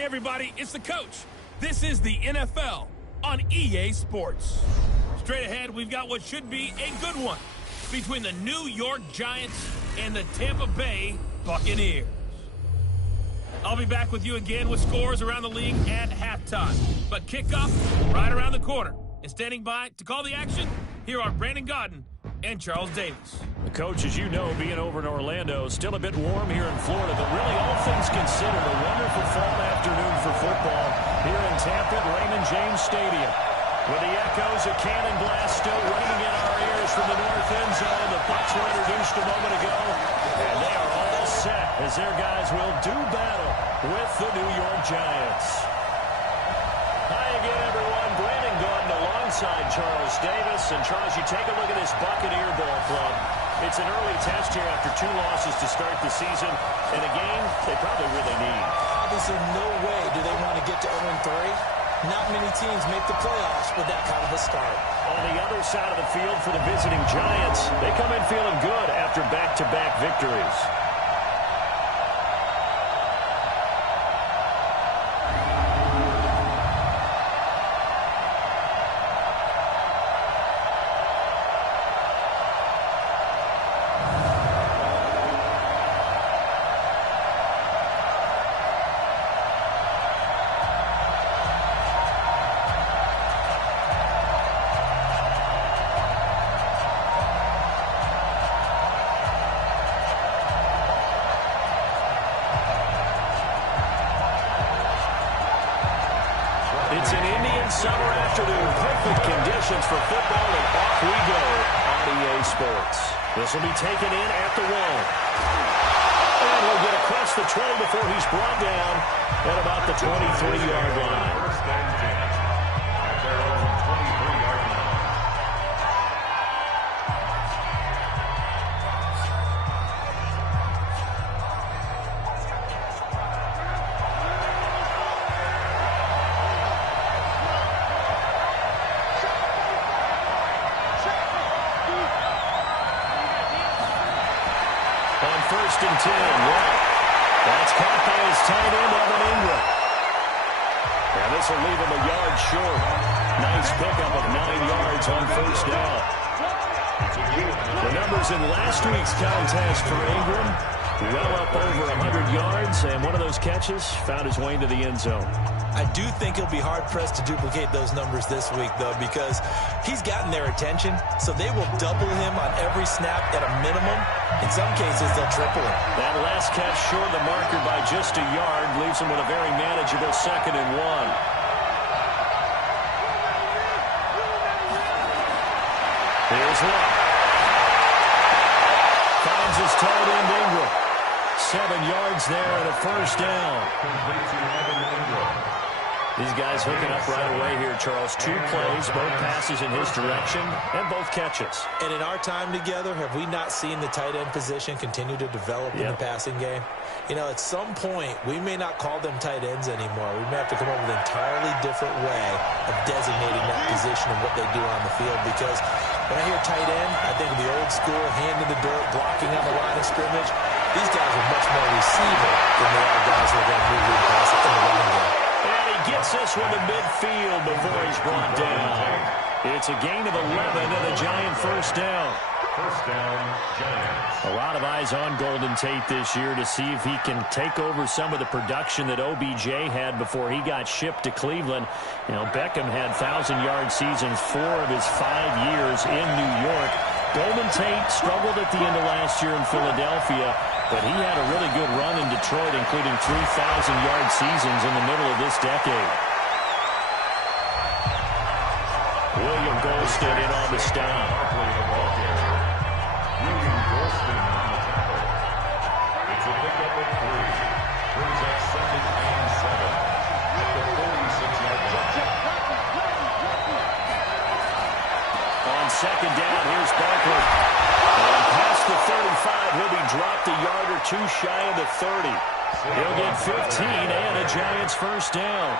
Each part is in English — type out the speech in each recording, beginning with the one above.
Hey everybody, it's the coach. This is the NFL on EA Sports. Straight ahead, we've got what should be a good one between the New York Giants and the Tampa Bay Buccaneers. I'll be back with you again with scores around the league at halftime. But kickoff right around the corner. And standing by to call the action, here are Brandon Gaudin and Charles Davis. Coach, as you know, being over in Orlando, still a bit warm here in Florida, but really all things considered, a wonderful fall afternoon for football here in Tampa at Raymond James Stadium. With the echoes of Cannon Blast still ringing in our ears from the north end zone, the Bucs were introduced a moment ago, and they are all set as their guys will do battle with the New York Giants. Hi again, everyone. Brandon Gaudin alongside Charles Davis. And Charles, you take a look at this Buccaneer ball club. It's an early test here after 2 losses to start the season, and a game they probably really need. Obviously, no way do they want to get to 0-3. Not many teams make the playoffs with that kind of a start. On the other side of the field for the visiting Giants, they come in feeling good after back-to-back victories. It's an Indian summer afternoon. Perfect conditions for football, and off we go on EA Sports. This will be taken in at the 1. And he'll get across the 20 before he's brought down at about the 23-yard line. First and 10, right. That's caught by his tight end, Evan Ingram. And this will leave him a yard short. Nice pickup of 9 yards on first down. The numbers in last week's contest for Ingram, well up over 100 yards, and one of those catches found his way into the end zone. I do think he'll be hard-pressed to duplicate those numbers this week, though, because he's gotten their attention, so they will double him on every snap at a minimum. In some cases, they'll triple him. That last catch short of the marker by just a yard leaves him with a very manageable 2nd and 1. Here's one. Finds his tight end, Ingram. 7 yards there and a first down. These guys hooking up right away here, Charles. 2 plays, both passes in his direction, and both catches. And in our time together, have we not seen the tight end position continue to develop in the passing game? You know, at some point, we may not call them tight ends anymore. We may have to come up with an entirely different way of designating that position and what they do on the field. Because when I hear tight end, I think of the old school, hand in the dirt, blocking on the line of scrimmage. These guys are much more receiver than they are guys who are going to move and pass it in the running game. And he gets this one to midfield before he's brought down. It's a gain of 11 and a Giant first down. First down, Giants. A lot of eyes on Golden Tate this year to see if he can take over some of the production that OBJ had before he got shipped to Cleveland. You know, Beckham had 1,000-yard seasons 4 of his 5 years in New York. Golden Tate struggled at the end of last year in Philadelphia, but he had a really good run in Detroit, including 3,000-yard seasons in the middle of this decade. William Golston in on the stop. William Golston on the tackle. It's a pickup of 3. Brings up 2nd and 7 at the 46-yard line. On 2nd down, here's Barkley. And past the 35. He'll be dropped a yard or two shy of the 30. He'll get 15 and a Giants first down.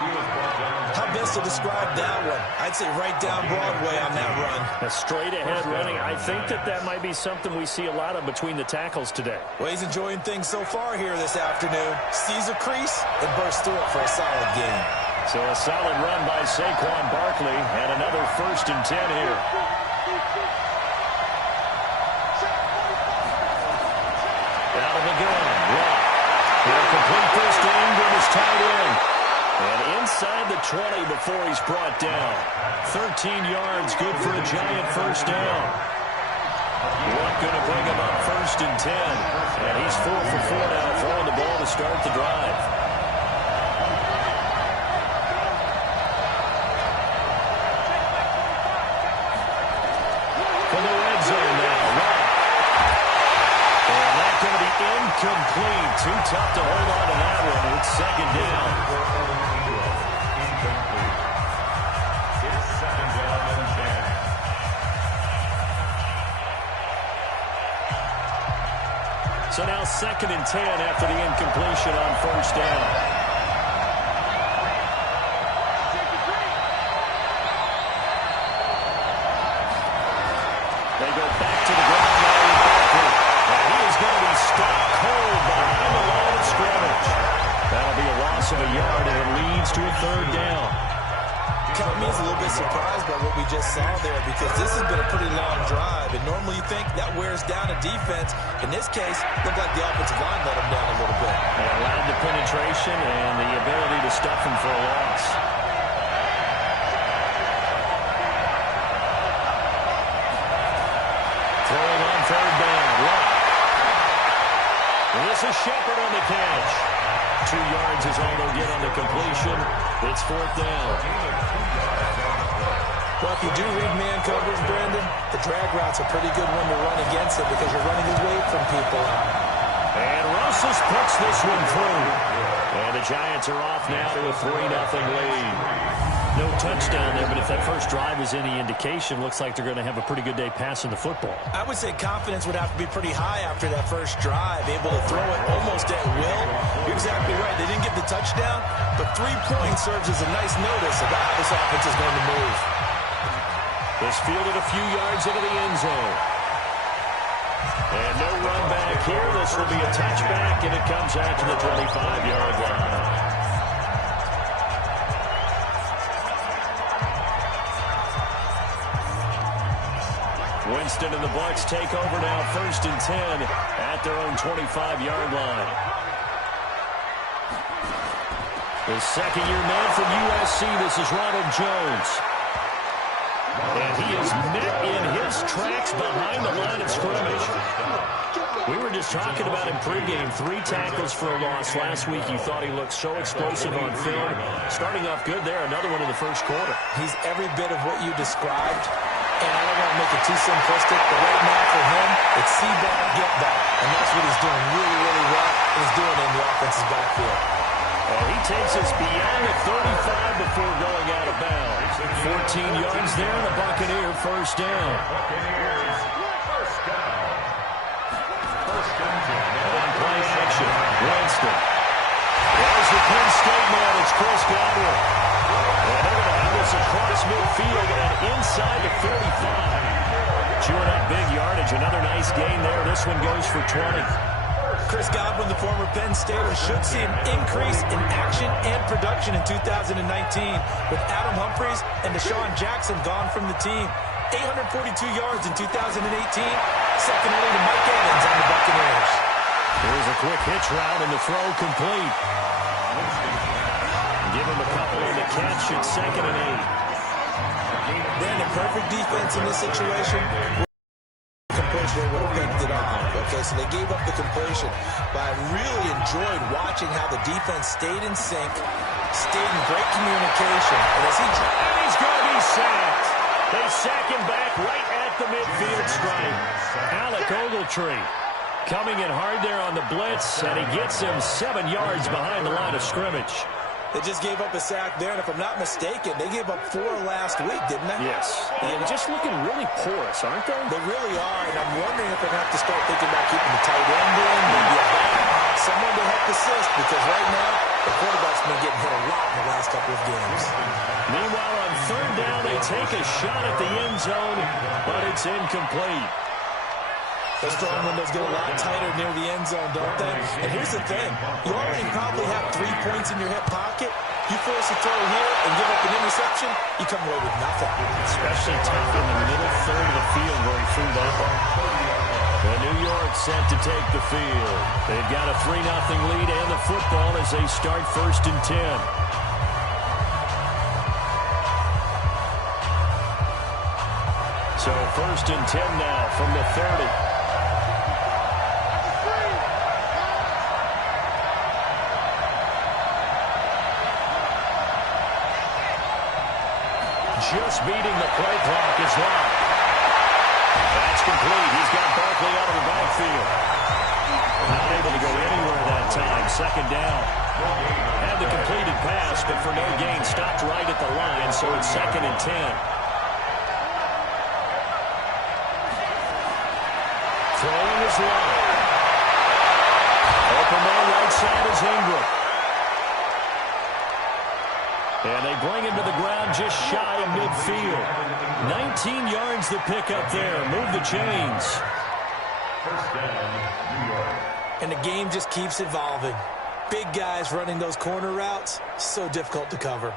How best to describe that one? I'd say right down Broadway on that run. A straight-ahead running. I think that might be something we see a lot of between the tackles today. Well, he's enjoying things so far here this afternoon. Sees a crease and bursts through it for a solid gain. So a solid run by Saquon Barkley and another 1st and 10 here. Out of the gun. A complete first to Ingram is tied in. And inside the 20 before he's brought down. 13 yards, good for a Giant first down. Luck going to bring him up 1st and 10. And he's 4 for 4 now, throwing the ball to start the drive. For the red zone now. And that's going to be incomplete. Too tough to hold on to that one. It's 2nd down. Incomplete. It's 2nd down and 10. So now 2nd and 10 after the incompletion on 1st down. They go back to the ground now with Barkley. And he is going to be stopped cold behind the line of scrimmage. That'll be a loss of a yard, and it leads to a 3rd down. Caught me a little bit surprised by what we just saw there because this has been a pretty long drive, and normally you think that wears down a defense. In this case, it looked like the offensive line let him down a little bit. They allowed the penetration and the ability to stuff him for a loss. Throwing on 3rd down. This is Shepard on the catch. 2 yards is all they'll get on the completion. It's 4th down. Well, if you do read man coverage, Brandon, the drag route's a pretty good one to run against it because you're running away from people out. And Rosas puts this one through. And the Giants are off now to a 3-0 lead. No touchdown there, but if that first drive is any indication, looks like they're going to have a pretty good day passing the football. I would say confidence would have to be pretty high after that first drive, able to throw it almost at will. You're exactly right. They didn't get the touchdown, but 3 points serves as a nice notice about how this offense is going to move. This fielded a few yards into the end zone. And no run back here. This will be a touchback, and it comes out to the 25-yard line. Winston and the Bucs take over now, 1st and 10 at their own 25-yard line. The 2nd-year man from USC, this is Ronald Jones. And he is met in his tracks behind the line of scrimmage. We were just talking about him pregame. 3 tackles for a loss last week. You thought he looked so explosive on film. Starting off good there, another one in the first quarter. He's every bit of what you described. And I don't want to make it too simplistic, but right now for him, it's see back, get back. And that's what he's doing really, really well. He's doing it in the offensive backfield. And he takes us beyond the 35 before going out of bounds. 14 yards there, and the Buccaneer first down. Buccaneers, first down. First and 10. On play action, Winston. There's the Penn State man, it's Chris Godwin. And they're going to have this across midfield and inside the 45. Chewing up big yardage, another nice gain there. This one goes for 20. Chris Godwin, the former Penn Stater, should see an increase in action and production in 2019 with Adam Humphries and Deshaun Jackson gone from the team. 842 yards in 2018, second only to Mike Evans on the Buccaneers. Here's a quick hitch route and the throw complete. Give him a couple on the catch at 2nd and 8. Brandon, perfect defense in this situation. Completion would have picked it off. Okay, so they gave up the completion, but I really enjoyed watching how the defense stayed in sync, stayed in great communication. And as he's going to be sacked. They sack him back right at the midfield stripe. Alec Ogletree coming in hard there on the blitz, and he gets him 7 yards behind the line of scrimmage. They just gave up a sack there, and if I'm not mistaken, they gave up 4 last week, didn't they? Yes. And just looking really porous, aren't they? They really are, and I'm wondering if they're going to have to start thinking about keeping the tight end in, maybe a back, someone to help assist, because right now, the quarterback's been getting hit a lot in the last couple of games. Meanwhile, on third down, they take a shot at the end zone, but it's incomplete. Those throwing windows get a lot tighter near the end zone, don't they? And here's the thing. You already probably have 3 points in your hip pocket. You force a throw here and give up an interception, you come away with nothing. Especially tough in the middle third of the field where he threw that one. The New York set to take the field. They've got a 3-0 lead and the football as they start 1st and 10. So 1st and 10 now from the 30. Just beating the play clock is long. That's complete. He's got Barkley out of the backfield. Not able to go anywhere that time. 2nd down. Had the completed pass, but for no gain, stopped right at the line, so it's 2nd and 10. Throwing is long. Open man right side is Ingram. And they bring him to the ground just shy of midfield. 19 yards the pick up there. Move the chains. 1st down, New York. And the game just keeps evolving. Big guys running those corner routes, so difficult to cover.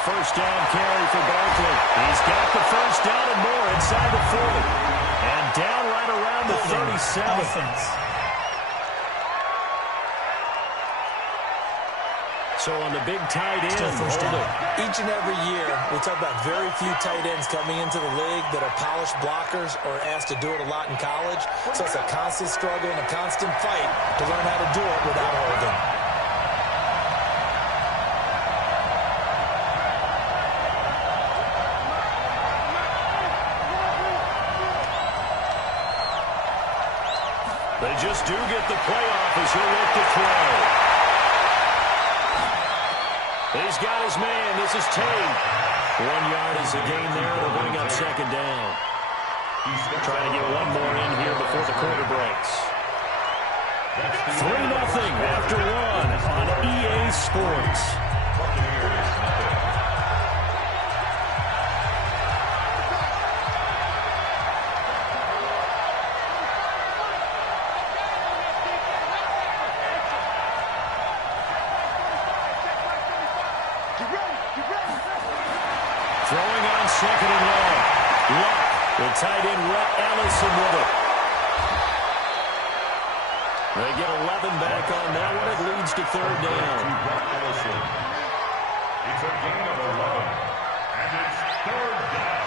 First down carry for Barkley. He's got the 1st down and more inside the 40. And down right around the 37. So on the big tight end, Each and every year, we talk about very few tight ends coming into the league that are polished blockers or asked to do it a lot in college. So it's a constant struggle and a constant fight to learn how to do it without holding. They just do get the playoff as he'll look to throw. He's got his man. This is Tate. 1 yard is the gain there. They'll bring up 2nd down. Trying to get one more in here before the quarter breaks. 3-0 after 1 on EA Sports. Throwing on 2nd and long. Luck, the tight end, Rhett Ellison with it. They get 11 back on that one. It leads to 3rd down. It's a gain of 11, and it's 3rd down.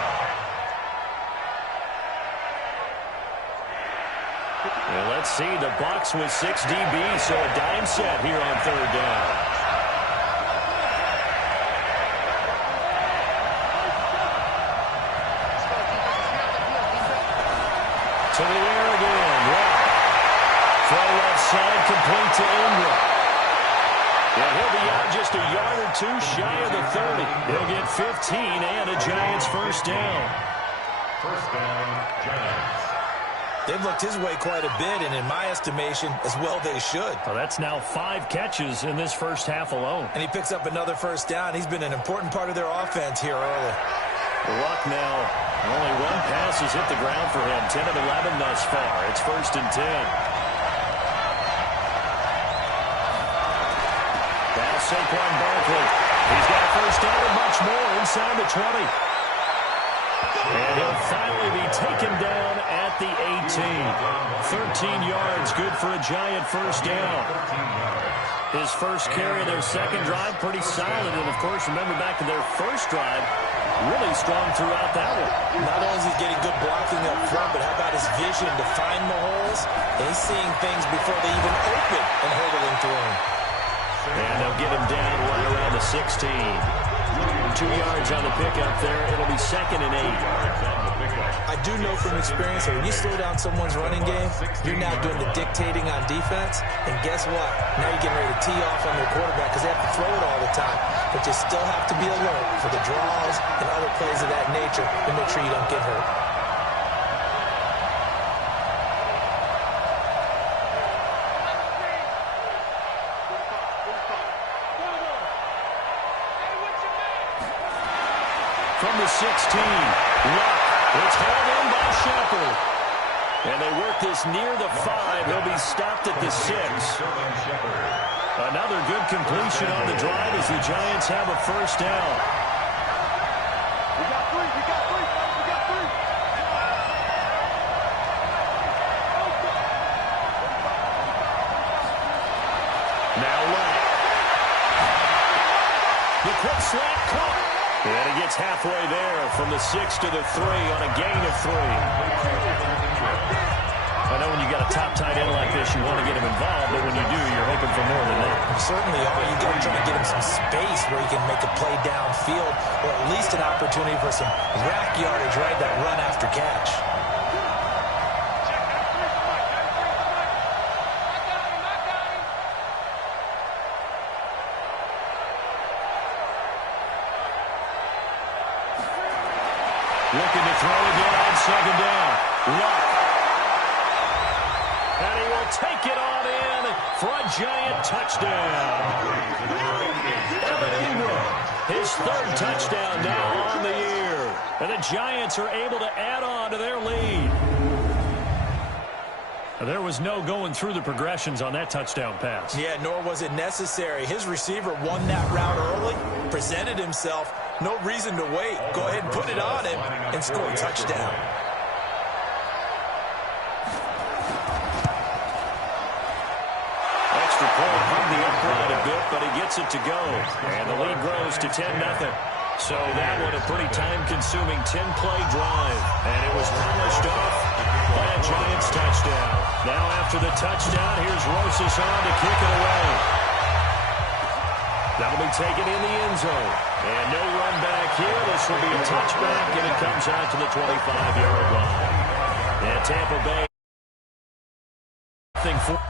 Well, let's see. The Bucs with 6 DBs, so a dime set here on 3rd down. To the air again. Wow. Throw left side, complete to Ingram. Yeah, he'll be out just a yard or 2 shy of the 30. He'll get 15 and a Giants 1st down. 1st down, Giants. They've looked his way quite a bit, and in my estimation, as well they should. Well, that's now 5 catches in this first half alone. And he picks up another 1st down. He's been an important part of their offense here early. Luck now. Only 1 pass has hit the ground for him. 10 of 11 thus far. It's 1st and 10. Now Saquon Barkley. He's got a 1st down and much more inside the 20. And he'll finally be taken down at the 18. 13 yards, good for a Giant 1st down. His first carry of their 2nd drive, pretty solid. And, of course, remember back to their 1st drive, really strong throughout that one. Not only is he getting good blocking up front, but how about his vision to find the holes? And he's seeing things before they even open and hurdling through them. And they'll get him down right around the 16. 2 yards on the pickup there. It'll be 2nd and 8. I do know from experience that when you slow down someone's running game, you're now doing the dictating on defense. And guess what? Now you're getting ready to tee off on their quarterback because they have to throw it all the time. But you still have to be alert for the draws and other plays of that nature to make sure you don't get hurt. From the 16, Luck. It's held in by Shepard. And they work this near the 5. He'll be stopped at the 6. Another good completion on the drive as the Giants have a first down. We got three. Now Luck. The quick slant caught. And he gets halfway there from the 6 to the 3 on a gain of 3. I know when you got a top tight end like this, you want to get him involved, but when you do, you're hoping for more than that. You certainly are. You got to try to get him some space where he can make a play downfield, or at least an opportunity for some rack yardage, right? That run after catch. Looking to throw again on 2nd down. Luck. And he will take it on in for a Giant touchdown. Evan Ingram, his 3rd touchdown now on the year. And the Giants are able to add on to their lead. There was no going through the progressions on that touchdown pass. Yeah, nor was it necessary. His receiver won that route early, presented himself. No reason to wait. Go ahead and put it on him and score a touchdown. Extra point hung the upright a bit, but he gets it to go. And the lead grows to 10-0. So that one a pretty time-consuming 10-play drive. And it was polished off by a Giants touchdown. Now after the touchdown, here's Rosas on to kick it away. That'll be taken in the end zone. And no run back here. This will be a touchback, and it comes out to the 25-yard line. And Tampa Bay, nothing for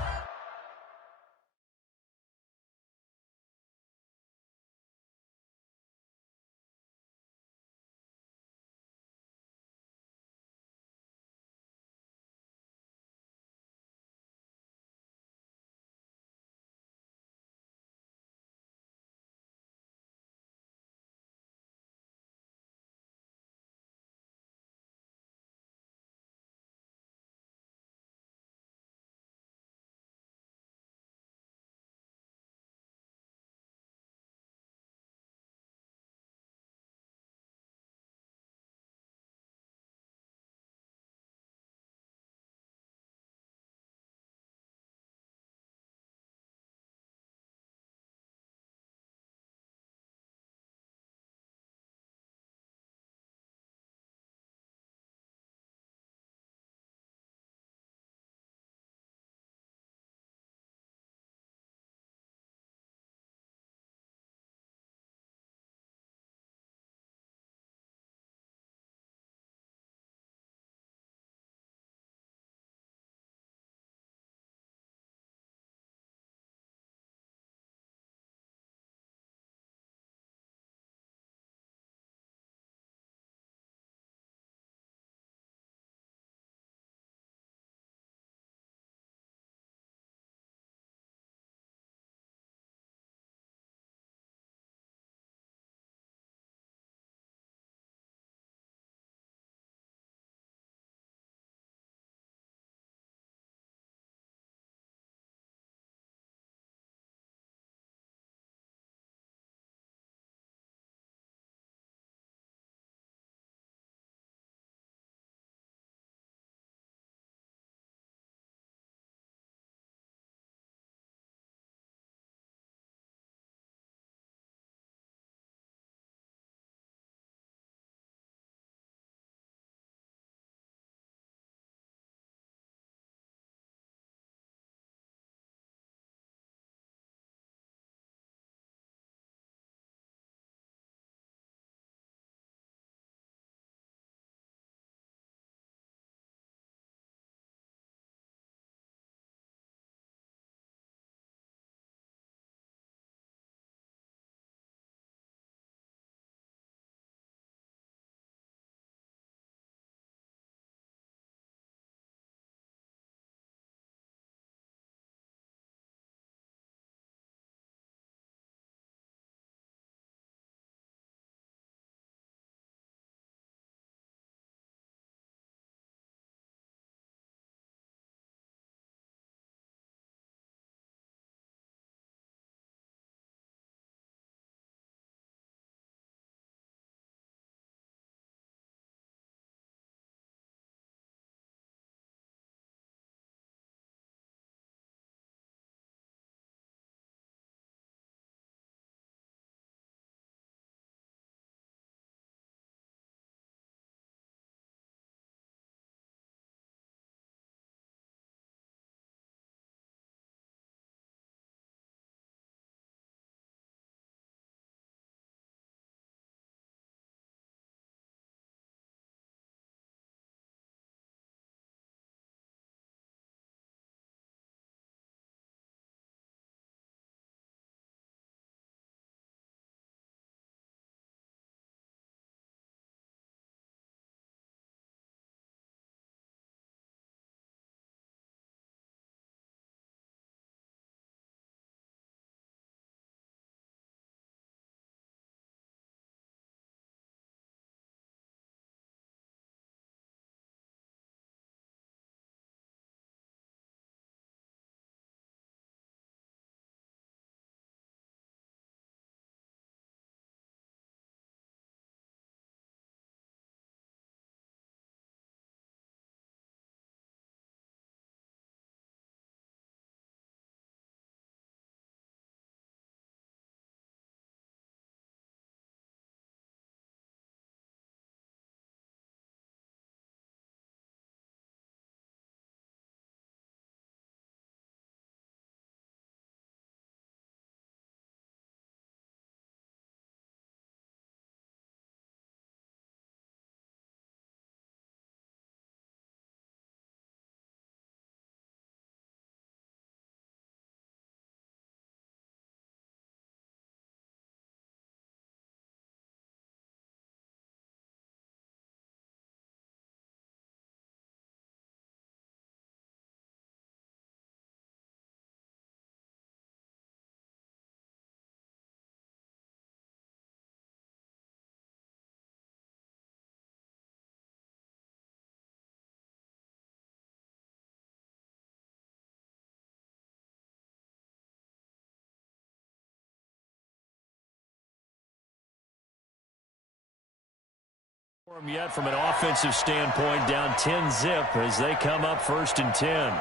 Yet from an offensive standpoint, down 10-zip as they come up 1st and 10.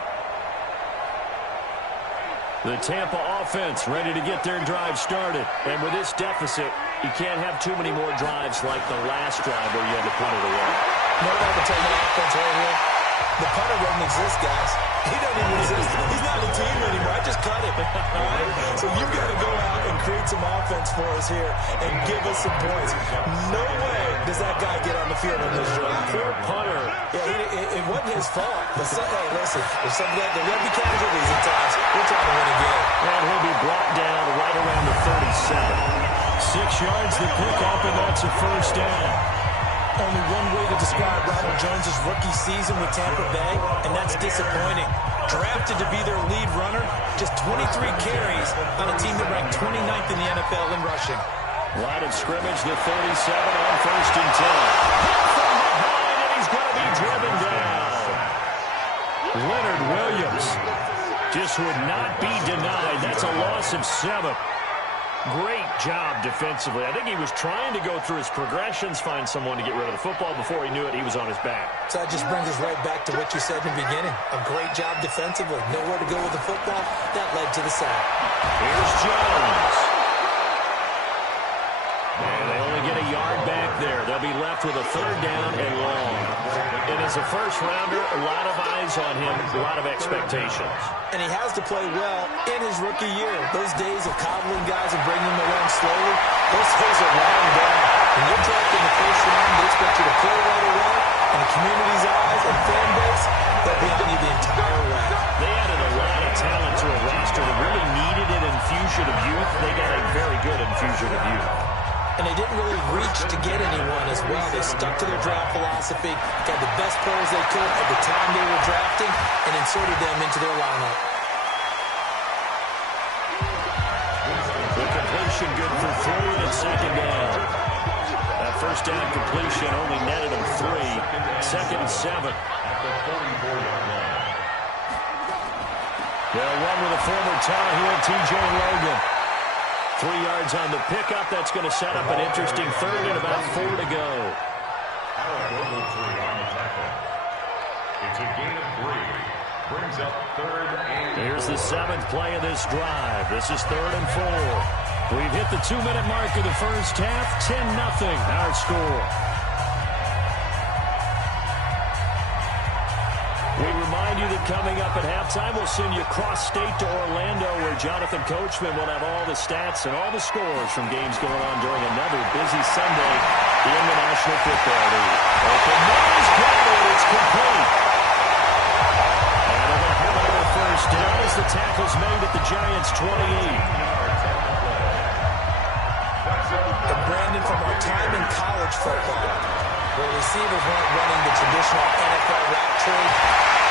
The Tampa offense ready to get their drive started. And with this deficit, you can't have too many more drives like the last drive where you had to punt it away. No doubt taking the offense right here. The punter doesn't exist, guys. He doesn't even exist. He's not a team anymore. I just cut him. All right? So you've got to go out and create some offense for us here and give us some points. No way does that guy get on the field on this drive. Poor punter. Yeah, it wasn't his fault. But hey, listen, there's something like there will be casualties at times. We're trying to win again. And he'll be brought down right around the 37. 6 yards the pickup, and that's a 1st down. Only one way to describe Ronald Jones' rookie season with Tampa Bay, and that's disappointing. Drafted to be their lead runner, just 23 carries on a team that ranked 29th in the NFL in rushing. Line of scrimmage, the 37 on 1st and 10. Hit from behind, and he's going to be driven down. Leonard Williams just would not be denied. That's a loss of 7. Great job defensively. I think he was trying to go through his progressions, find someone to get rid of the football. Before he knew it, he was on his back. So that just brings us right back to what you said in the beginning. A great job defensively. Nowhere to go with the football. That led to the sack. Here's Jones. And they only get a yard back there. They'll be left with a 3rd down and long. And as a first-rounder, a lot of eyes on him, a lot of expectations. And he has to play well in his rookie year. Those days of coddling guys and bringing them along slowly, those days are long gone. When you're drafted in the 1st round, they expect you to play right away. And the community's eyes and fan base, they'll be on you the entire way. They added a lot of talent to a roster that really needed an infusion of youth. They got a very good infusion of youth. And they didn't really reach to get anyone as well. They stuck to their draft philosophy, got the best players they could at the time they were drafting, and inserted them into their lineup. The completion good for 3 and 2nd down. That 1st down completion only netted him 3. 2nd and 7. They'll run with a former Tar Heel, T.J. Logan. 3 yards on the pickup. That's going to set up an interesting 3rd and about 4 to go. It's a gain of 3. Brings up 3rd and 4. Here's the 7th play of this drive. This is 3rd and 4. We've hit the 2-minute mark of the first half. 10-0 our score. We remind you that coming up at halftime, we'll send you cross-state to Orlando, where Jonathan Coachman will have all the stats and all the scores from games going on during another busy Sunday in the National Football League. Open nose, got it, it's complete. And they're going to have another 1st down as the tackle's made at the Giants' 28. And Brandon, from our time in college football, where receivers weren't running the traditional NFL route tree,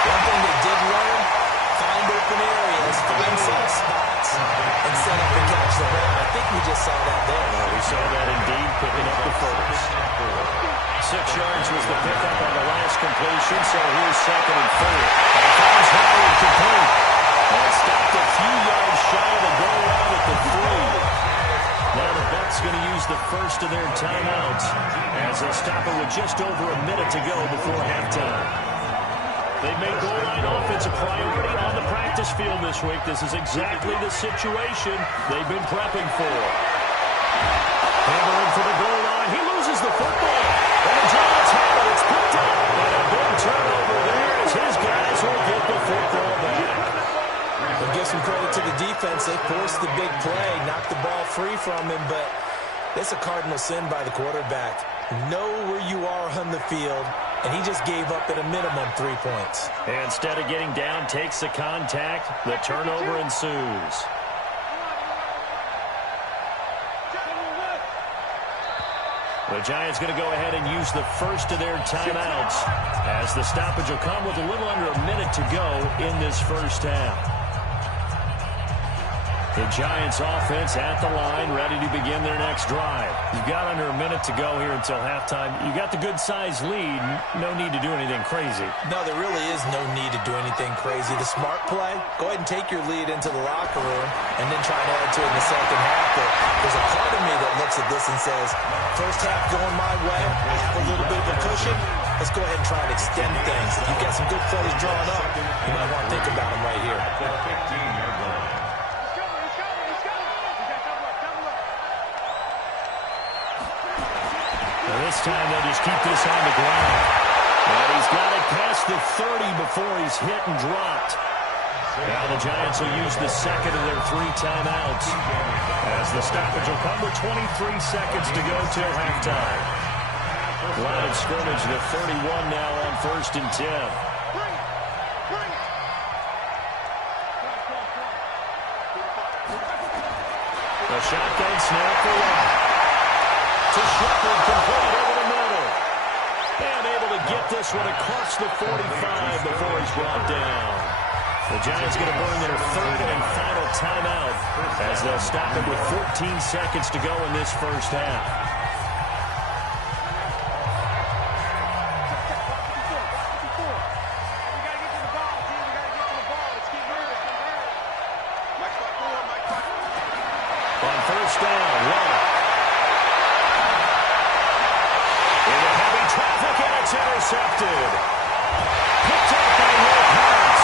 one thing they did learn, find open areas, find soft spots, and set up and catch the ball. I think we just saw that there. We saw that indeed, picking up the 1st. 6 yards was the pickup on the last completion, so here's 2nd and 4. And finds Howard complete. And stopped a few yards shy of the goal line at the 3. Now the Bucs going to use the 1st of their timeouts as they stop it with just over a minute to go before halftime. They've made goal line offense a priority on the practice field this week. This is exactly the situation they've been prepping for. Hammering for the goal line. He loses the football. And the Giants have it. It's picked up. And a big turnover there as his guys will get the football back. We'll give some credit to the defense. They forced the big play, knocked the ball free from him, but it's a cardinal sin by the quarterback. Know where you are on the field, and he just gave up at a minimum 3 points. And instead of getting down, takes the contact. The turnover ensues. The Giants going to go ahead and use the 1st of their timeouts as the stoppage will come with a little under a minute to go in this first half. The Giants offense at the line, ready to begin their next drive. You've got under a minute to go here until halftime. You got the good-sized lead. No need to do anything crazy. No, there really is no need to do anything crazy. The smart play, go ahead and take your lead into the locker room and then try to add to it in the second half. But there's a part of me that looks at this and says, first half going my way, have a little bit of a cushion. Let's go ahead and try and extend things. If you've got some good plays drawn up, you might want to think about them right here. This time they'll just keep this on the ground. And he's got it past the 30 before he's hit and dropped. Now the Giants will use the second of their 3 timeouts, as the stoppage will come with 23 seconds to go till halftime. Line of scrimmage, the 31 now on 1st and 10. The shotgun snap for one. To Shepard, complete over the middle. And able to get this one across the 45 before he's brought down. The Giants going to burn their 3rd and final timeout as they'll stop it with 14 seconds to go in this first half. On first down, Waller. Into heavy traffic, and it's intercepted. Picked up by Will Parks.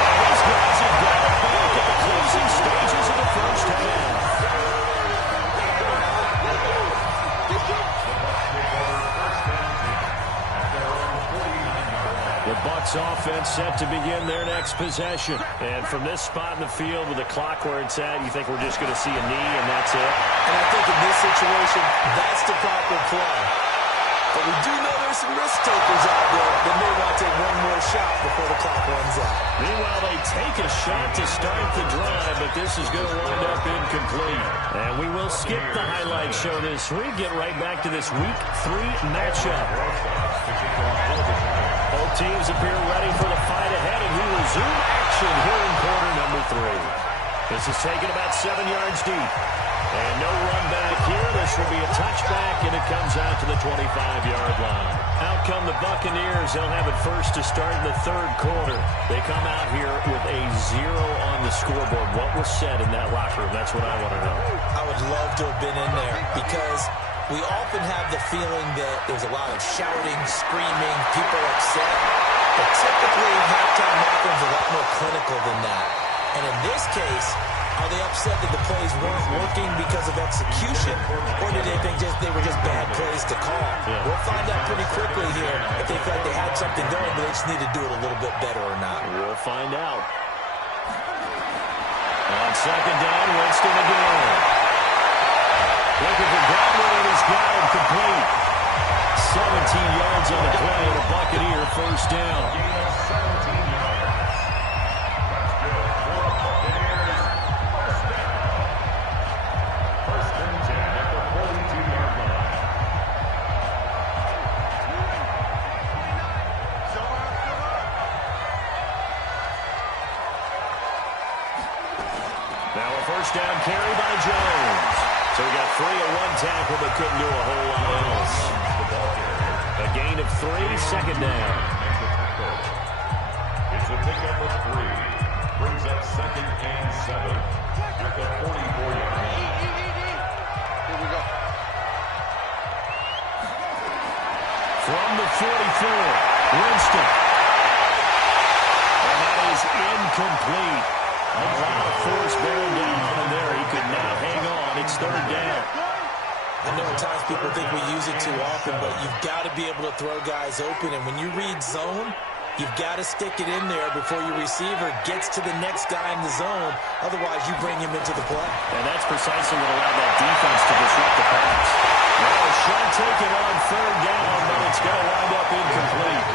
And these guys have got it back at the closing stages of the first half. The Bucs offense set to begin their next possession. And from this spot in the field with the clock where it's at, you think we're just going to see a knee and that's it? And I think in this situation, that's the proper play. But we do know there's some risk takers out there that may want to take one more shot before the clock runs out. Meanwhile, they take a shot to start the drive, but this is going to wind up incomplete. And we will skip the highlight show this week. Get right back to this Week 3 matchup. Both teams appear ready for the fight ahead, and we resume action here in quarter number 3. This is taken about 7 yards deep. And no run back here. This will be a touchback, and it comes out to the 25-yard line. Out come the Buccaneers. They'll have it first to start in the 3rd quarter. They come out here with a 0 on the scoreboard. What was said in that locker room? That's what I want to know. I would love to have been in there because we often have the feeling that there's a lot of shouting, screaming, people upset. But typically, halftime locker rooms are a lot more clinical than that. And in this case, are they upset that the plays weren't working because of execution, or did they think they were just bad plays to call? Yeah. We'll find out pretty quickly here if they felt they had something going, but they just need to do it a little bit better or not. We'll find out. On 2nd down, Winston again. Looking for Godwin, and he's got him complete. 17 yards on the play, and a Buccaneer first down. Now a first down carry by Jones. So we got 3 on 1 tackle, but couldn't do a whole lot else. A gain of 3, 2nd down. It's a pickup of 3. Brings up 2nd and 7 at the 44-yard line. Here we go. From the 44, Winston. And that is incomplete. A lot of force bearing down on him there. He could not hang on. It's 3rd down. I know at times people think we use it too often, but you've got to be able to throw guys open. And when you read zone, you've got to stick it in there before your receiver gets to the next guy in the zone. Otherwise, you bring him into the play. And that's precisely what allowed that defense to disrupt the pass. Now a shot taken on 3rd down, but it's going to wind up incomplete.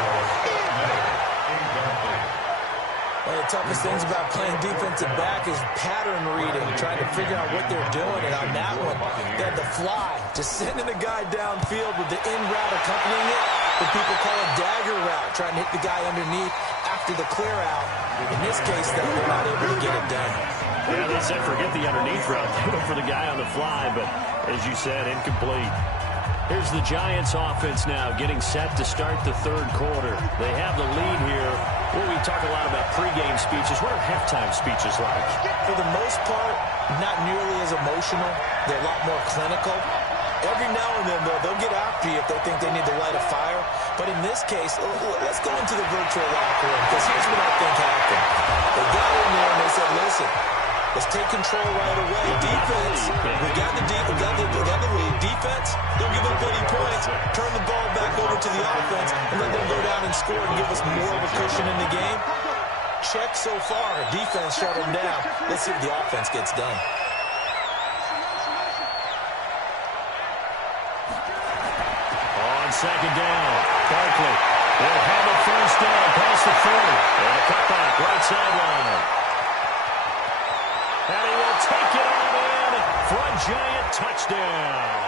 One of the toughest things about playing defensive back is pattern reading, trying to figure out what they're doing. And on that one, they had the fly, just sending a guy downfield with the in route accompanying it, what people call a dagger route, trying to hit the guy underneath after the clear out. In this case, though, they're not able to get it done. Yeah, they said forget the underneath route. They went for the guy on the fly, but as you said, incomplete. Here's the Giants offense now getting set to start the third quarter. They have the lead here. Well, we talk a lot about pregame speeches. What are halftime speeches like? For the most part, not nearly as emotional. They're a lot more clinical. Every now and then, they'll get after you if they think they need to light a fire. But in this case, let's go into the virtual locker room, because here's what I think happened. They got in there and they said, listen, let's take control right away. Defense, we got the lead. Defense, don't give up any points. Turn the ball back over to the offense and let them go down and score and give us more of a cushion in the game. Check so far. Defense shut them down. Let's see if the offense gets done. On second down, Barkley will have a first down past the 40. And a cutback right sideline. And he will take it on in for a Giant touchdown.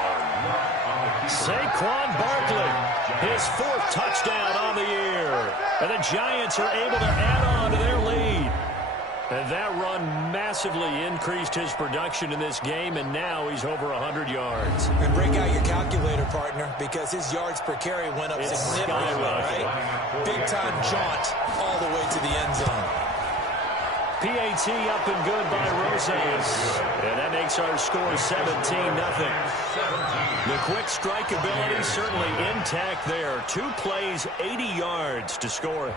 Saquon Barkley, his fourth touchdown on the year. And the Giants are able to add on to their lead. And that run massively increased his production in this game, and now he's over 100 yards. And break out your calculator, partner, because his yards per carry went up significantly, right? Big-time jaunt all the way to the end zone. PAT up and good by Rosas. And that makes our score 17-0. The quick strike ability certainly intact there. 2 plays, 80 yards to score it.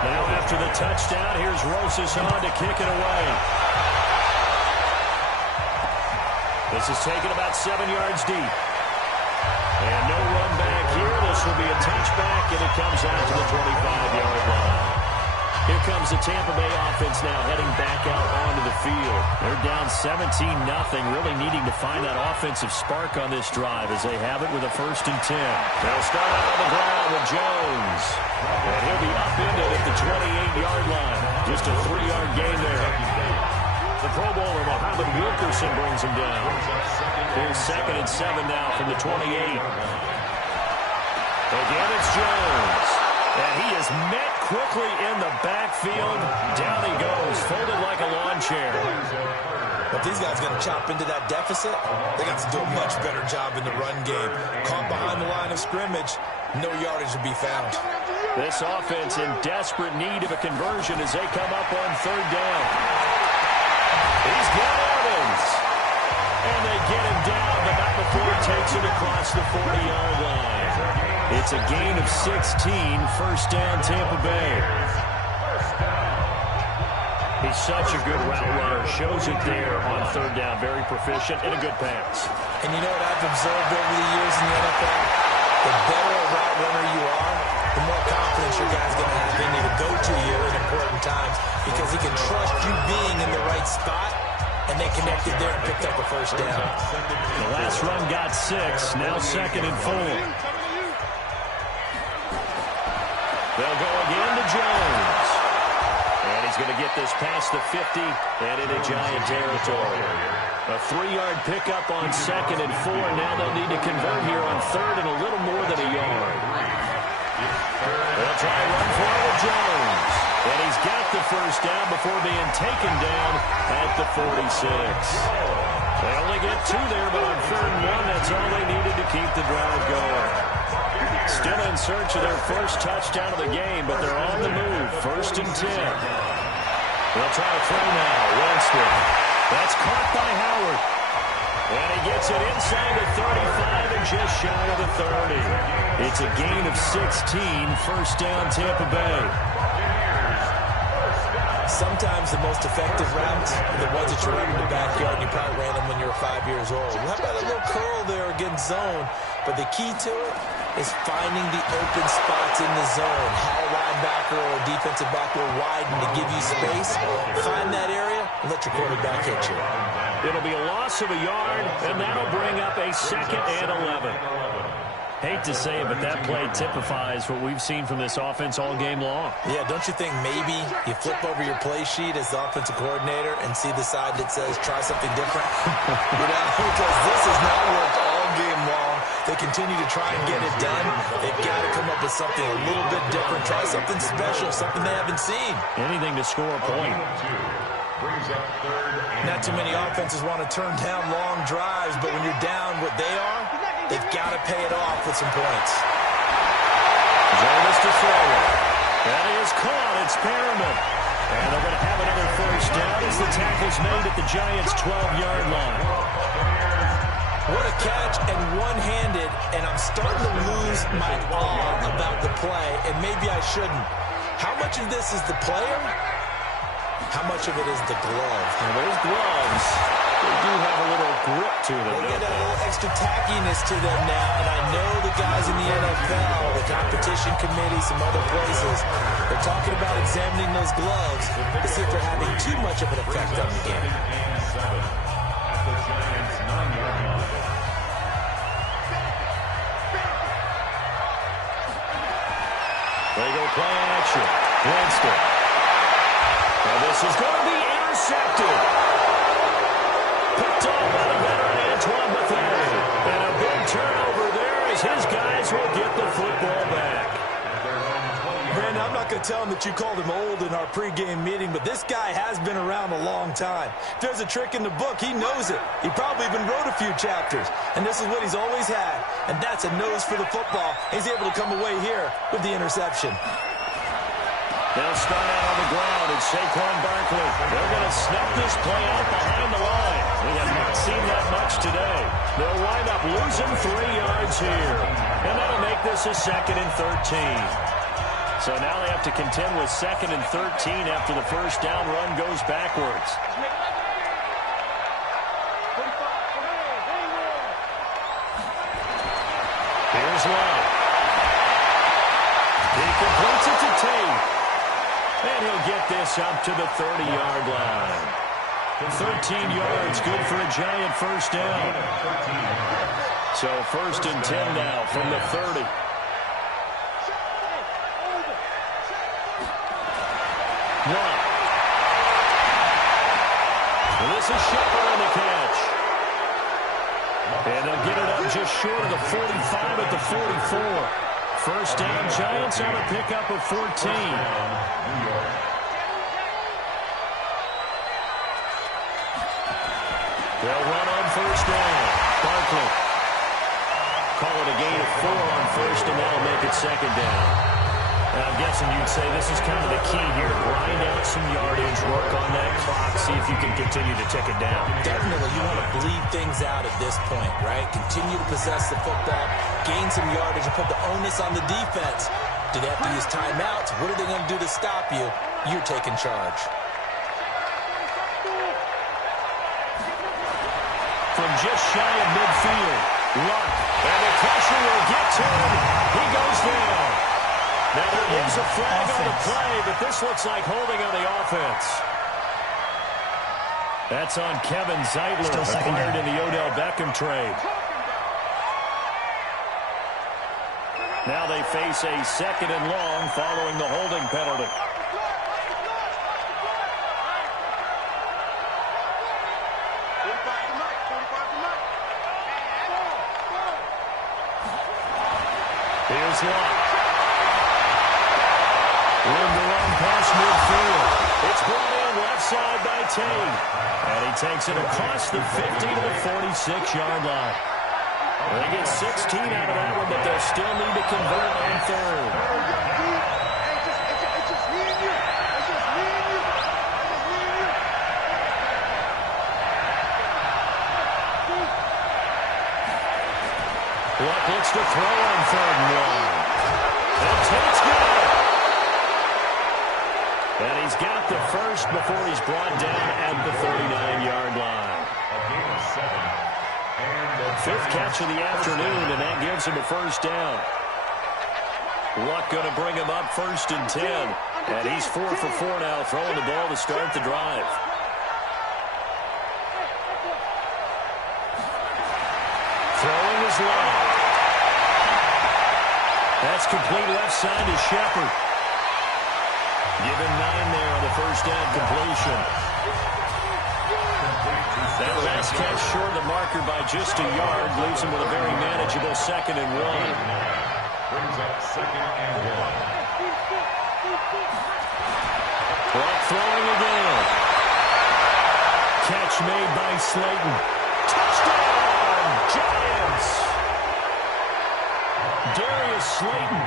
Now after the touchdown, here's Rosas on to kick it away. This is taken about 7 yards deep. And no run back here. This will be a touchback, and it comes out to the 25-yard line. Here comes the Tampa Bay offense now heading back out onto the field. They're down 17-0, really needing to find that offensive spark on this drive as they have it with a 1st and 10. They'll start out on the ground with Jones. And he'll be upended at the 28-yard line. Just a 3-yard gain there. The Pro Bowler, Muhammad Wilkerson, brings him down. Here's 2nd and 7 now from the 28. Again, it's Jones. And he is met quickly in the backfield. Down he goes, folded like a lawn chair. But these guys going to chop into that deficit, they got to do a much better job in the run game. Caught behind the line of scrimmage, no yardage to be found. This offense in desperate need of a conversion as they come up on 3rd down. He's got Evans. And they get him down, but not before he takes it across the 40-yard line. It's a gain of 16, 1st down Tampa Bay. He's such a good route runner. Shows it there on 3rd down. Very proficient and a good pass. And you know what I've observed over the years in the NFL? The better a route runner you are, the more confidence your guy's going to have in you to go to you in important times, because he can trust you being in the right spot, and they connected there and picked up a 1st down. The last run got 6. Now 2nd and 4. They'll go again to Jones. And he's going to get this past the 50 and into Giant territory. A 3-yard pickup on 2nd and 4. Now they'll need to convert here on 3rd and a little more than a yard. They'll try and run for it with Jones. And he's got the 1st down before being taken down at the 46. They only get 2 there, but on 3rd and 1, that's all they needed to keep the drive going. Still in search of their first touchdown of the game, but they're on the move. 1st and 10. They'll try to throw now. Winston. That's caught by Howard. And he gets it inside the 35 and just shy of the 30. It's a gain of 16. 1st down Tampa Bay. Sometimes the most effective routes are the ones that you run in the backyard, and you probably ran them when you were 5 years old. How about a little curl there against zone? But the key to it is finding the open spots in the zone. How a linebacker or a defensive back will widen to give you space. Find that area and let your quarterback hit you. It'll be a loss of a yard, and that'll bring up a 2nd and 11. Hate to say it, but that play typifies what we've seen from this offense all game long. Yeah, don't you think maybe you flip over your play sheet as the offensive coordinator and see the side that says try something different? Because this has not worked all game long. they continue to try and get it done, they've got to come up with something a little bit different. Try something special, something they haven't seen. Anything to score a point. Not too many offenses want to turn down long drives, but when you're down what they are, they've got to pay it off with some points. Jonas to throw it. That is caught. It's Perriman. And they're going to have another first down as the tackle's made at the Giants' 12-yard line. What a catch, and one-handed, and I'm starting to lose my awe about the play, and maybe I shouldn't. How much of this is the player? How much of it is the glove? And those gloves, they do have a little grip to them. They get a little extra tackiness to them now, and I know the guys in the NFL, the competition committee, some other places, they're talking about examining those gloves to see if they're having too much of an effect on the game. They go play action. Winston. And this is going to be intercepted. Picked off by the veteran Antoine Bethany. And a big turnover there as his guys will get the football back. Brandon, I'm not going to tell him that you called him old in our pregame meeting, but this guy has been around a long time. If there's a trick in the book, he knows it. He probably even wrote a few chapters. And this is what he's always had. And that's a nose for the football. He's able to come away here with the interception. They'll start out on the ground, and Saquon Barkley. They're going to snuff this play out behind the line. We have not seen that much today. They'll wind up losing 3 yards here. And that'll make this a 2nd and 13. So now they have to contend with 2nd and 13 after the first down run goes backwards. Here's Love. He completes it to Tate. And he'll get this up to the 30-yard line. 13 yards, good for a Giant first down. So 1st and 10 now from the 30. One. Well, this is Shepard on the catch. And they'll get it up just short of the 45 at the 44. First down, Giants on a pickup of 14. They'll run on first down. Barkley. Call it a gain of 4 on first, and that'll make it 2nd down. And I'm guessing you'd say this is kind of the key here. Grind out some yardage, work on that clock, see if you can continue to tick it down. Definitely, you want to bleed things out at this point, right? Continue to possess the football, gain some yardage, and put the onus on the defense. Do they have to use timeouts? What are they going to do to stop you? You're taking charge. From just shy of midfield, Luck, and the pressure will get to him. He goes down. Now there is a flag on the play, but this looks like holding on the offense. That's on Kevin Zeitler, acquired in the Odell Beckham trade. Now they face a 2nd and long following the holding penalty. Here's Luck. Room to run past midfield. It's brought in left side by Tate. And he takes it across the 50 to the 46-yard line. They get 16 out of that one, but they'll still need to convert on 3rd. Luck looks to throw on 3rd and 1. And Tate's got it. And he's got the first before he's brought down at the 39-yard line. A gain of 7. 5th catch of the afternoon, and that gives him a first down. Luck going to bring him up 1st and 10. And he's 4 for 4 now, throwing the ball to start the drive. Throwing is long. That's complete left side to Shepard. Given 9 there on the first down completion. Complete to That last catch short of the marker by just a yard leaves him with a very manageable 2nd and 1. Brings up 2nd and 1. Clock throwing again. Catch made by Slayton. Touchdown, Giants! Darius Slayton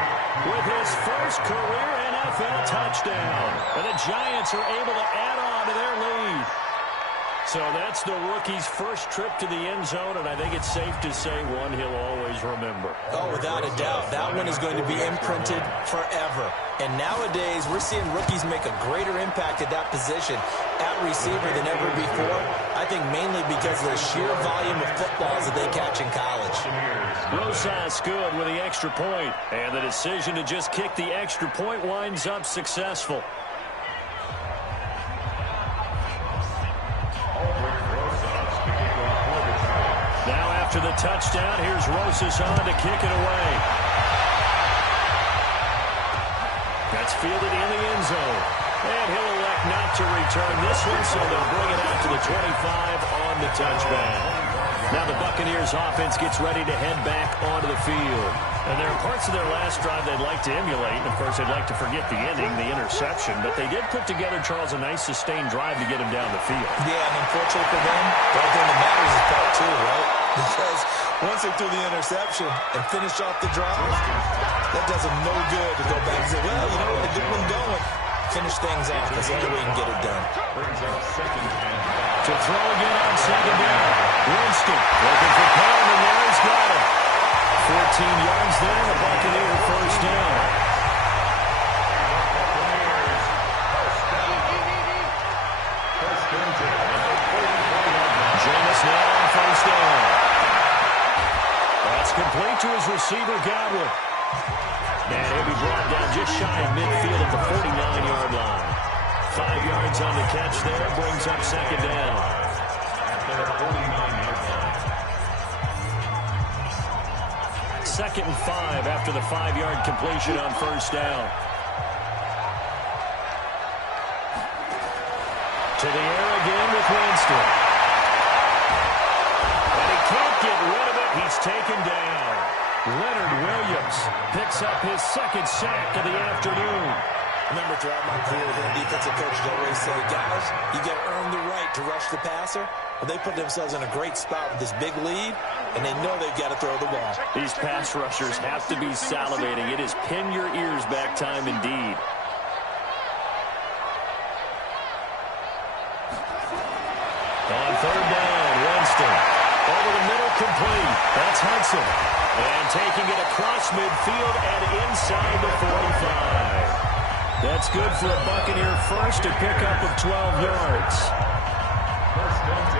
with his first career NFL touchdown. And the Giants are able to add on to their lead. So that's the rookie's first trip to the end zone, and I think it's safe to say one he'll always remember. Oh, without a doubt. That one is going to be imprinted forever. And nowadays, we're seeing rookies make a greater impact at that position at receiver than ever before. I think mainly because of the sheer volume of footballs that they catch in college. Rosas good with the extra point, and the decision to just kick the extra point winds up successful. Now after the touchdown, here's Rosas on to kick it away. That's fielded in the end zone. And he'll elect not to return this one, so they'll bring it out to the 25 on the touchback. Now the Buccaneers offense gets ready to head back onto the field. And there are parts of their last drive they'd like to emulate. And of course, they'd like to forget the ending, the interception. But they did put together, Charles, a nice sustained drive to get him down the field. Yeah, and unfortunately for them, the only thing that matters is part 2, right? Because once they threw the interception and finished off the drive, that does them no good to go back and say, well, you know what, a good one going. Finish things off. That's the only way you can get it done. To throw again on 2nd down. Winston looking for Pelham, and there he's got it. 14 yards there, a Buccaneer first down. Jameis now on first down. That's complete to his receiver, Godwin. And he'll be brought down just shy of midfield at the 49-yard line. 5 yards on the catch there, brings up 2nd down. At the 49-yard line. 2nd and 5 after the 5-yard completion on first down. To the air again with Winston. And he can't get rid of it. He's taken down. Leonard Williams picks up his 2nd sack of the afternoon. Remember, throughout my career here, defensive coaches always say, guys, you got to earn the right to rush the passer. Well, they put themselves in a great spot with this big lead, and they know they've got to throw the ball. These pass rushers have to be salivating. It is pin your ears back time indeed. On 3rd down, Winston. Over the middle, complete. That's Hudson. And taking it across midfield and inside the 45. That's good for a Buccaneer first, a pickup of 12 yards.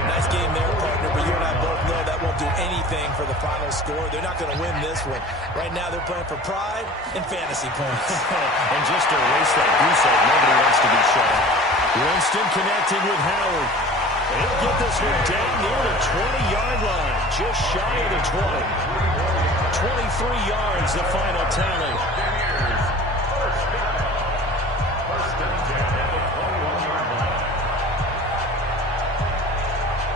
Nice game there, partner, but you and I both know that won't do anything for the final score. They're not going to win this one. Right now, they're playing for pride and fantasy points. And just to erase that goose egg, nobody wants to be shut out. Winston connecting with Howard. He'll get this one down near the 20-yard line, just shy of the 20. 23 yards, the final tally.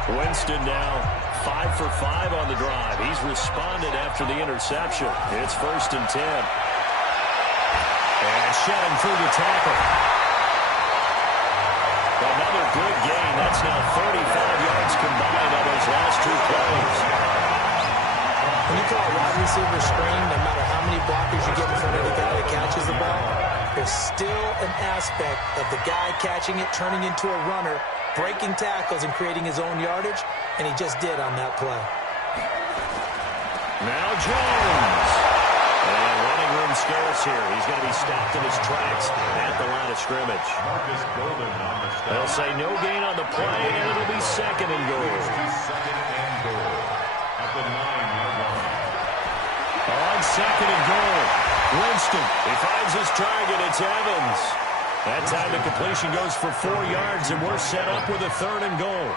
Winston now 5 for 5 on the drive. He's responded after the interception. It's 1st and 10. And shedding through the tackle. Another good gain. That's now 35 yards combined on those last 2 plays. When you call a wide receiver screen, no matter how many blockers you get in front of the guy that catches the ball, there's still an aspect of the guy catching it, turning into a runner, breaking tackles and creating his own yardage, and he just did on that play. Now Jones. And running room scarce here. He's going to be stopped in his tracks at the line of scrimmage. They'll say no gain on the play, and it'll be 2nd and goal. At the 9-yard line. On 2nd and goal, Winston. He finds his target. It's Evans. That time the completion goes for 4 yards, and we're set up with a 3rd and goal.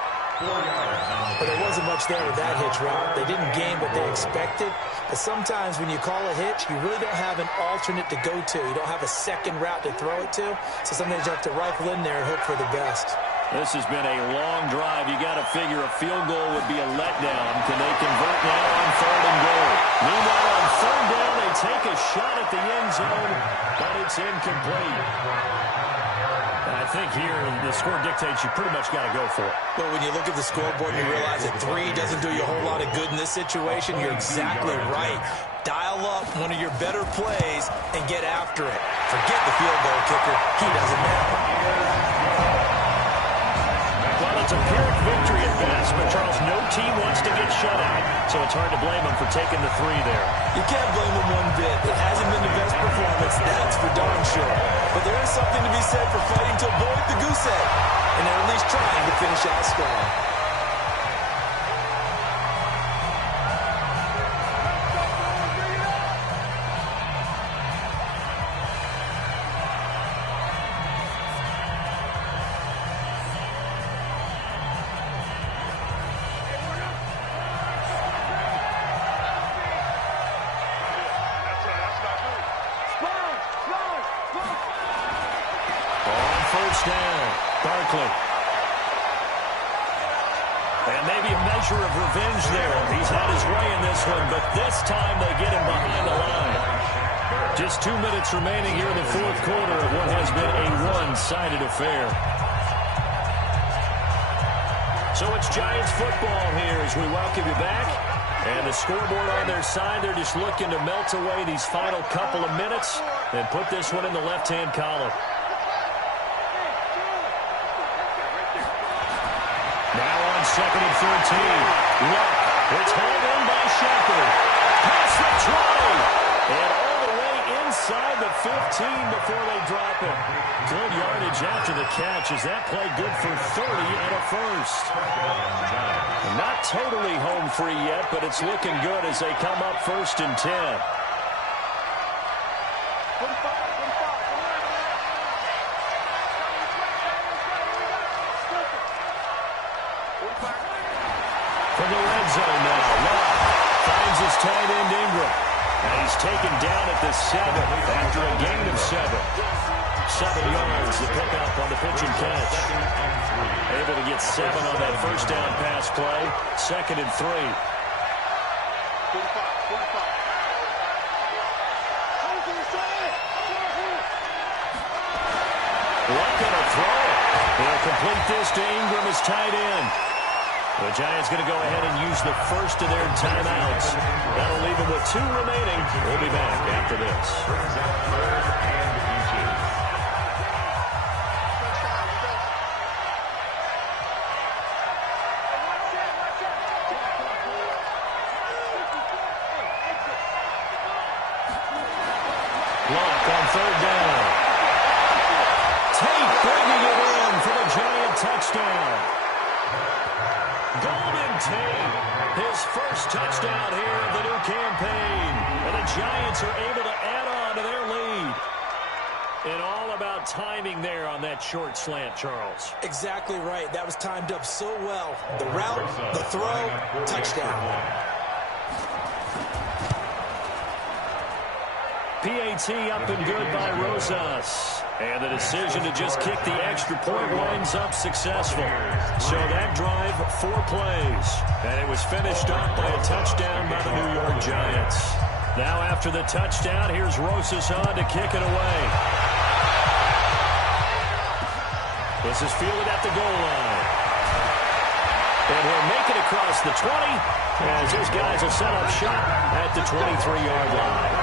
But there wasn't much there with that hitch route. They didn't gain what they expected. But sometimes when you call a hitch, you really don't have an alternate to go to. You don't have a second route to throw it to. So sometimes you have to rifle in there and hope for the best. This has been a long drive. You got to figure a field goal would be a letdown. Can they convert now on 3rd and goal? Meanwhile, on 3rd down, they take a shot at the end zone, but it's incomplete. I think here the score dictates you pretty much got to go for it. But when you look at the scoreboard, you realize that 3 doesn't do you a whole lot of good in this situation. You're exactly right. Dial up one of your better plays and get after it. Forget the field goal kicker. He doesn't matter. Well, it's a Pyrrhic victory at best, but Charles, no team wants to get shut out, so it's hard to blame them for taking the 3 there. You can't blame them one bit. It hasn't been the best performance, that's for darn sure. But there is something to be said for fighting to avoid the goose egg, and they're at least trying to finish out strong. And maybe a measure of revenge there. He's had his way in this one, but this time they get him behind the line. Just 2 minutes remaining here in the 4th quarter of what has been a one-sided affair. So it's Giants football here as we welcome you back. And the scoreboard on their side, they're just looking to melt away these final couple of minutes and put this one in the left-hand column. Now on 2nd and 13. Luck. It's hauled in by Shepard. Past the 20. And all the way inside the 15 before they drop it. Good yardage after the catch. Is that play good for 30 and a first? Not totally home free yet, but it's looking good as they come up 1st and 10. From the red zone now, Luck finds his tight end Ingram. And he's taken down at the 7 after a gain of 7. 7 yards to pick up on the pitch and catch. Able to get 7 on that first down pass play. 2nd and 3. Luck on a throw. They'll complete this to Ingram as tight end. The Giants going to go ahead and use the first of their timeouts. That'll leave them with 2 remaining. We'll be back after this. Luck on 3rd down. Tate bringing it in for the Giant touchdown. Golden Tate, his first touchdown here of the new campaign. And the Giants are able to add on to their lead. And all about timing there on that short slant, Charles. Exactly right. That was timed up so well. The route, the throw, touchdown. PAT up and good by Rosas. And the decision to just kick the extra point winds up successful. So that drive, 4 plays. And it was finished off by a touchdown by the New York Giants. Now after the touchdown, here's Rosas on to kick it away. This is fielded at the goal line. And he'll make it across the 20 as those guys will set up shop at the 23-yard line.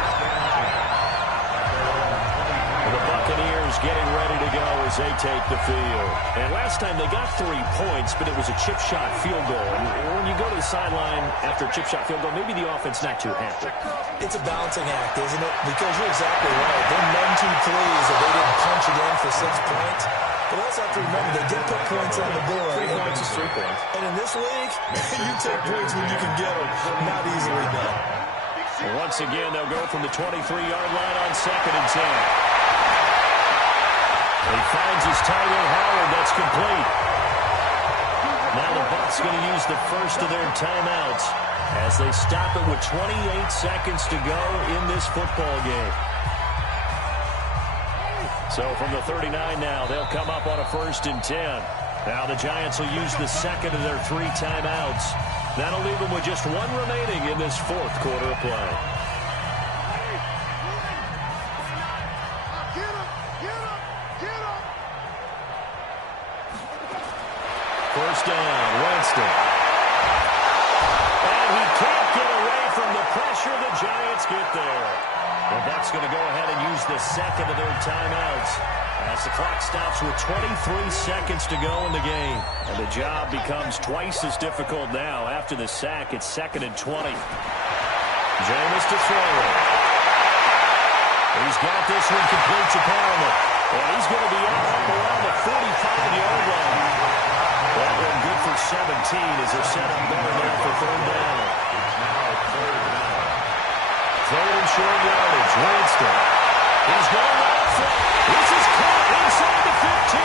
The Buccaneers getting ready to go as they take the field. And last time they got 3 points, but it was a chip shot field goal. And when you go to the sideline after a chip shot field goal, maybe the offense not too happy. It's a balancing act, isn't it? Because you're exactly right. They're none too pleased that they didn't punch it in for 6 points. But also have to remember, they did put points on the board. 3 points is 3 points. And in this league, you take points when you can get them. Not easily done. Well, once again, they'll go from the 23-yard line on 2nd and 10. He finds his tight end, Howard. That's complete. Now the Bucs going to use the first of their timeouts as they stop it with 28 seconds to go in this football game. So from the 39 now, they'll come up on a 1st and 10. Now the Giants will use the second of their 3 timeouts. That'll leave them with just 1 remaining in this fourth quarter of play. First down, Winston. And he can't get away from the pressure. The Giants get there. The Bucs going to go ahead and use the second of their timeouts as the clock stops with 23 seconds to go in the game. And the job becomes twice as difficult now. After the sack, it's 2nd and 20. Jameis to throw it. He's got this one complete to Palmer. And he's going to be out around the 45-yard line. That one good for 17 as they're set up better now for 3rd down. Third and short yardage, Winston. He's going right front. This is caught inside the 15.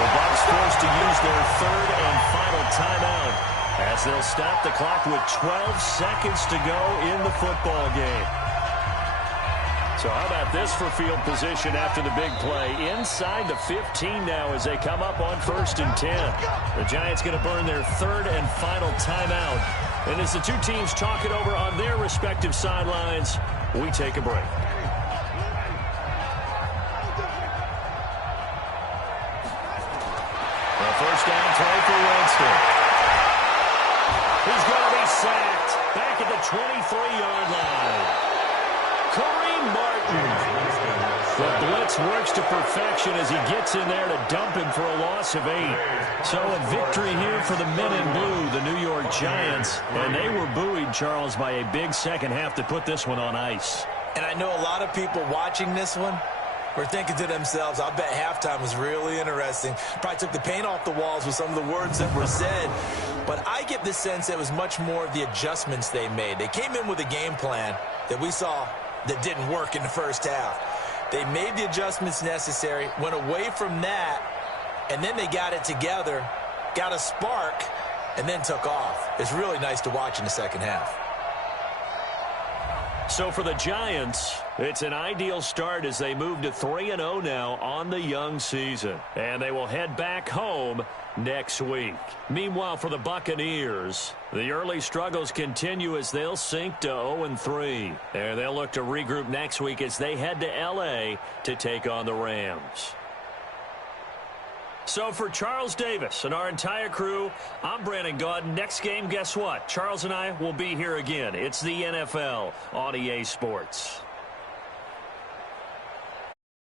The Bucs forced to use their 3rd and final timeout as they'll stop the clock with 12 seconds to go in the football game. So how about this for field position after the big play? Inside the 15 now as they come up on 1st and 10. The Giants going to burn their 3rd and final timeout. And as the two teams talk it over on their respective sidelines, we take a break. A first down throw for Winston. He's going to be sacked back at the 23-yard line. Kareem Martin. The blitz works to perfection as he gets in there to dump him for a loss of 8. So a victory here for the men in blue, the New York Giants. And they were buoyed, Charles, by a big second half to put this one on ice. And I know a lot of people watching this one were thinking to themselves, I bet halftime was really interesting. Probably took the paint off the walls with some of the words that were said. But I get the sense it was much more of the adjustments they made. They came in with a game plan that we saw that didn't work in the first half. They made the adjustments necessary, went away from that, and then they got it together, got a spark, and then took off. It's really nice to watch in the second half. So for the Giants, it's an ideal start as they move to 3-0 now on the young season. And they will head back home next week. Meanwhile, for the Buccaneers, the early struggles continue as they'll sink to 0-3. And they'll look to regroup next week as they head to L.A. to take on the Rams. So for Charles Davis and our entire crew, I'm Brandon Gaudin. Next game, guess what? Charles and I will be here again. It's the NFL on EA Sports.